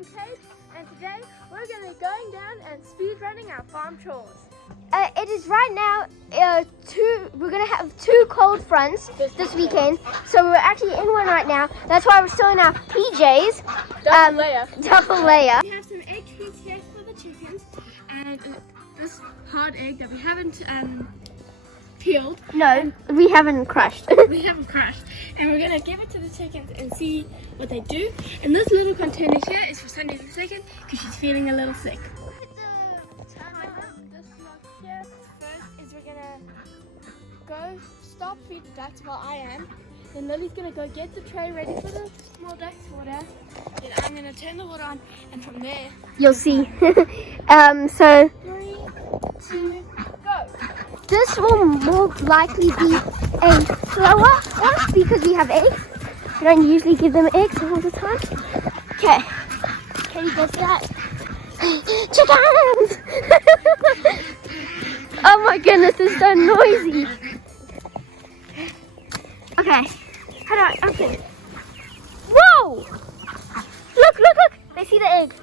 I'm Kate, and today we're going to be going down and speed running our farm chores. It is right now, we're going to have 2 cold fronts this weekend, so we're actually in one right now. That's why we're still in our PJs. Double layer. Double layer. We have some egg treats here for the chickens, and this hard egg that we haven't peeled. No, we haven't crushed. We haven't crushed, and we're going to give it to the chickens and see what they do. And this little container here is for Sunday the 2nd because she's feeling a little sick. First is we're gonna go stop feed the ducks while I am. Then Lily's gonna go get the tray ready for the small ducks water. Then I'm gonna turn the water on, and from there You'll see. So 3, 2, go. this will more likely be a slower one because we have eggs. We don't usually give them eggs all the time. Okay. Katie gets that. Chickens! Oh my goodness, it's so noisy. Okay. How do I open it? Whoa! Look, look, look! They see the egg.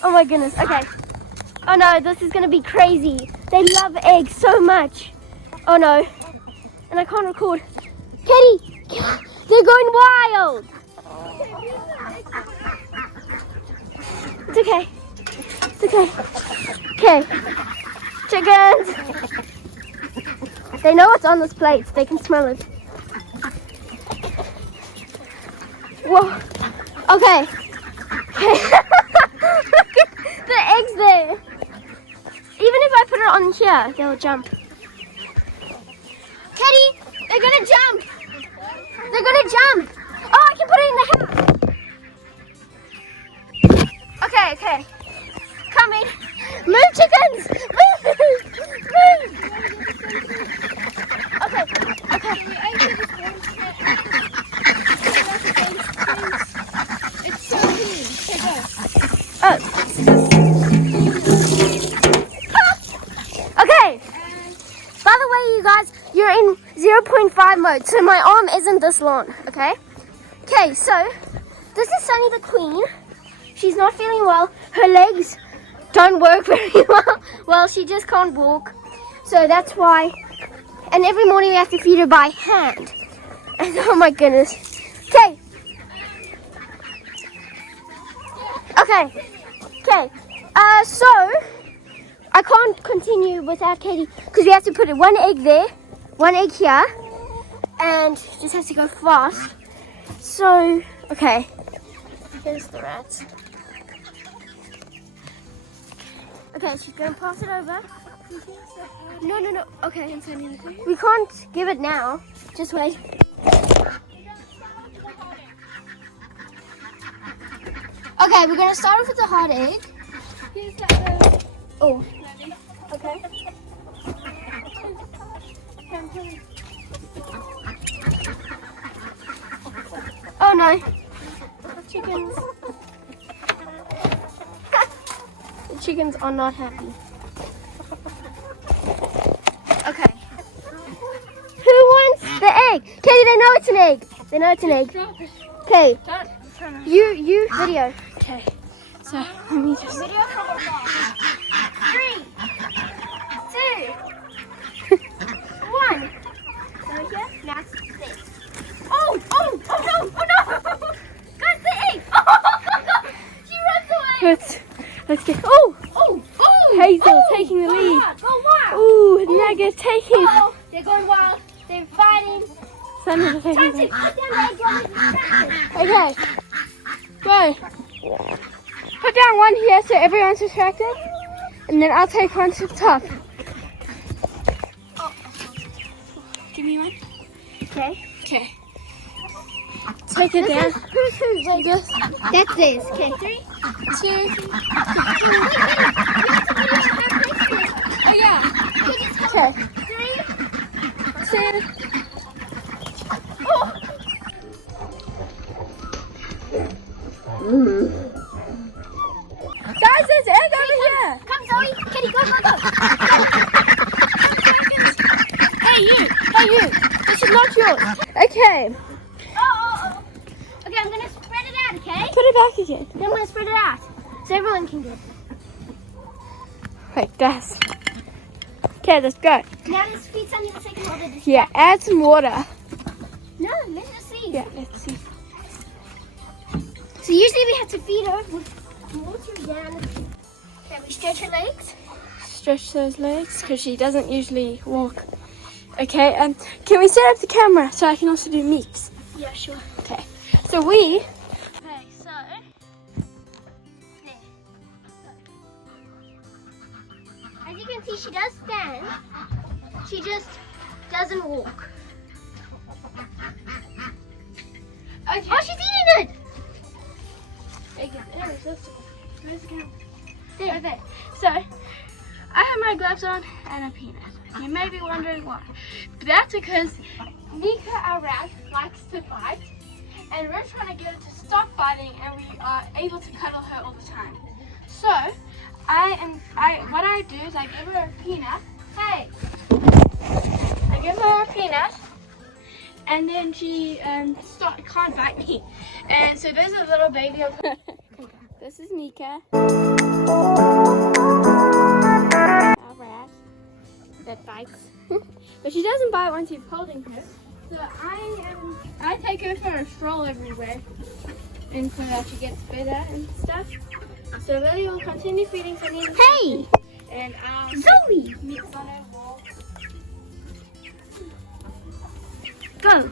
Oh my goodness, okay. Oh no, this is gonna be crazy. They love eggs so much. Oh no. And I can't record. Katie! They're going wild! It's okay. It's okay. Okay. Chickens! They know what's on this plate. They can smell it. Whoa. Okay. Okay. The egg's there. Even if I put it on here, they'll jump. Katie, they're gonna jump. They're gonna jump. Oh, I can put it in the house. Okay, okay. Coming. Move, chickens. Move. Okay, It's so clean. Okay, go. Oh. Okay. By the way, you guys, you're in 0.5 mode, so my arm isn't this long, okay? Okay, so this is Sunny the Queen. She's not feeling well. Her legs don't work very well. Well, she just can't walk. So that's why. And every morning we have to feed her by hand. And oh my goodness. Okay. Okay. Okay. So I can't continue without Katie because we have to put one egg there, one egg here, and just has to go fast. So, okay. Here's the rats. Okay, she's going to pass it over. No. Okay. We can't give it now. Just wait. Okay, we're going to start off with the hard egg. Here's the Oh. okay. Oh no. Chickens. The chickens are not happy. Okay. Who wants the egg? Katie, they know it's an egg. They know it's an egg. Okay. You video. Okay. So let me just. Video from afar. 3, 2, 1. So here, now this. Oh no! Guys, the egg! She runs away! Let's get. Oh! Hazel taking the lead. Go wild! Ooh, Nugget taking. Oh, they're going wild. They're fighting. Sunny's taking Time to the put down the egg while it's distracted. Okay. Go. Put down one here so everyone's distracted. And then I'll take one to the top. Give me one. Okay. Okay. Take it down. Who's? Wait, This. that's this. Okay, 3, 2. Oh yeah. Okay. 3, 2. Oh. Guys, there's egg over here. Come, Zoe. Kitty, go. Hey you! This is not yours. Okay. Oh. Okay, I'm gonna spread it out, okay? Put it back again. Then I'm gonna spread it out so everyone can get it. Like this. Okay, let's go. Now let's feed Sunny the second water. Yeah, add some water. No, let's just see. Yeah, let's see. So usually we have to feed her with water down. Okay, we stretch her legs. Stretch those legs because she doesn't usually walk. Okay, can we set up the camera so I can also do meeks? Yeah, sure. Okay, so we. Okay, so there. As you can see, she does stand. She just doesn't walk. Okay. Oh, she's eating it! Where's the camera? There. Right there. So, I have my gloves on and a peanut. You may be wondering why. But that's because Nika, our rat, likes to bite. And we're trying to get her to stop biting, and we are able to cuddle her all the time. So, what I do is I give her a peanut. Hey! I give her a peanut. And then she can't bite me. And so there's a little baby of her. This is Nika. Our rat that bites. But she doesn't bite once you're holding her. So I take her for a stroll everywhere. And so that she gets better and stuff. So Lily will continue feeding Sunny. Hey! And Zoe! Meet on her wall. Go!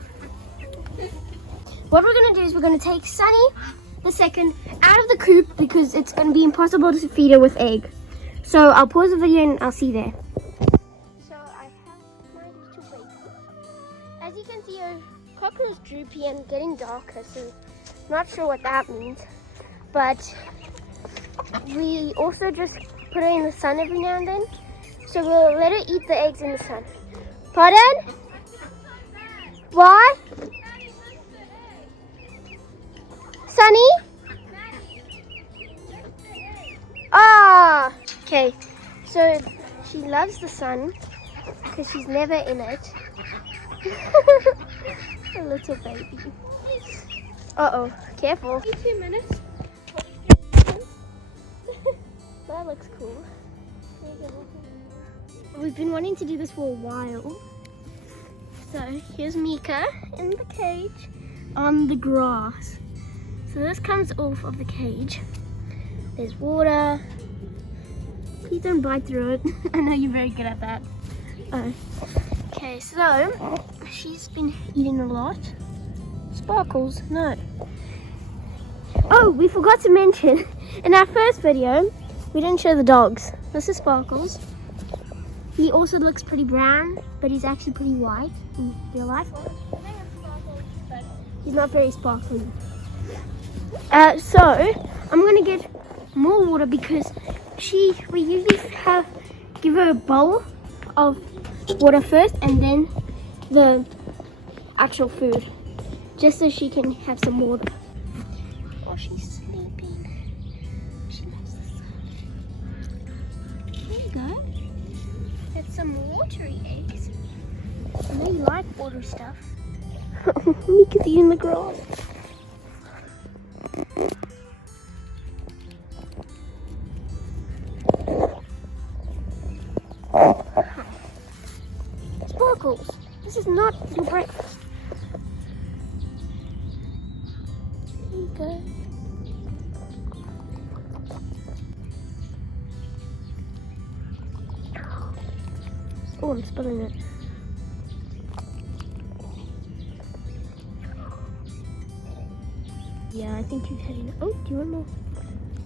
What we're going to do is we're going to take Sunny the second out of the coop because it's going to be impossible to feed her with egg. So I'll pause the video and I'll see you there. So I have my little baby. As you can see, her cocker is droopy and getting darker, so not sure what that means. But we also just put her in the sun every now and then. So we'll let her eat the eggs in the sun. Pardon? Why? Sunny? Ah, okay. So she loves the sun because she's never in it. A little baby. Uh-oh, careful. 2 minutes. That looks cool. We've been wanting to do this for a while. So here's Mika in the cage on the grass. So this comes off of the cage. There's water. Please don't bite through it. I know you're very good at that. Oh. Okay, so she's been eating a lot. Sparkles, no. Oh, we forgot to mention, in our first video, we didn't show the dogs. This is Sparkles. He also looks pretty brown, but he's actually pretty white in real life. He's not very sparkly. So I'm gonna get more water because we usually give her a bowl of water first and then the actual food, just so she can have some water. Oh, she's sleeping. She loves the sun. There you go. Get some watery eggs. I know you like water stuff. Mika's eating the grass. Sparkles, this is not your breakfast. There you go. Oh, I'm spilling it. Yeah, I think you've had enough. Oh, do you want more?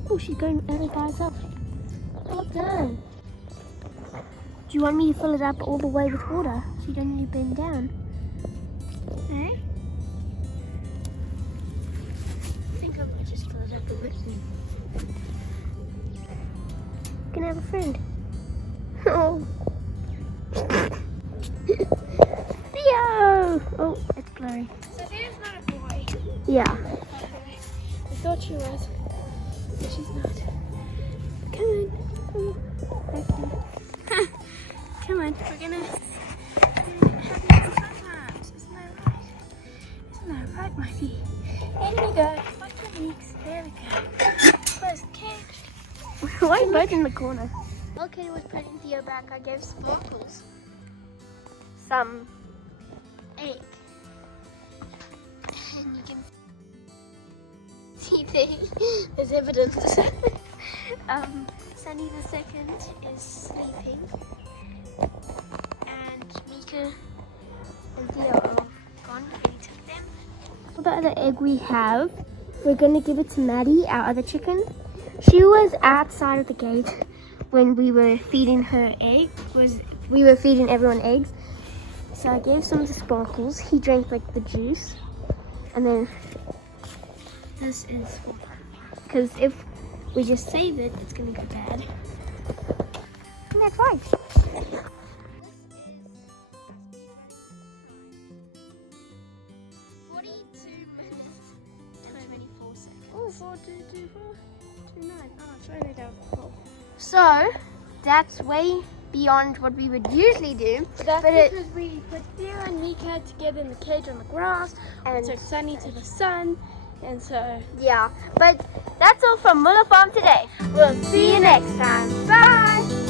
Oh, she's going at it by herself. Well done. Do you want me to fill it up all the way with water so you don't need to bend down? Eh? I think I might just fill it up a bit. You can have a friend. Oh. Theo! Oh, it's blurry. So Theo's not a boy. Yeah. I thought she was, but she's not. Come on. Come on. Come on, we're gonna have fun times. Isn't that right? Isn't that right, Marty? In we go. Watch your legs. There we go. Where's the cage? Why both in the corner? Okay, was putting Theo back. I gave Sparkles some egg. And you can see there's evidence. Sunny the second is sleeping. And Mika and Theo are gone. We took them. For the other egg we have, we're going to give it to Maddie, our other chicken. She was outside of the gate when we were feeding her egg. We were feeding everyone eggs. So I gave some to Sparkles. He drank like the juice. And then this is for her. Because if we just save it, it's going to go bad. And that's right. 42 minutes and 24 seconds. Oh, 4, 2, 2, 4, 2, 9. Oh, it's only down 4. So that's way beyond what we would usually do. That's but because we put Theo and Mika together in the cage on the grass and took Sunny to the sun. And so, yeah, but that's all from Muller Farm today. We'll see you next time. Bye!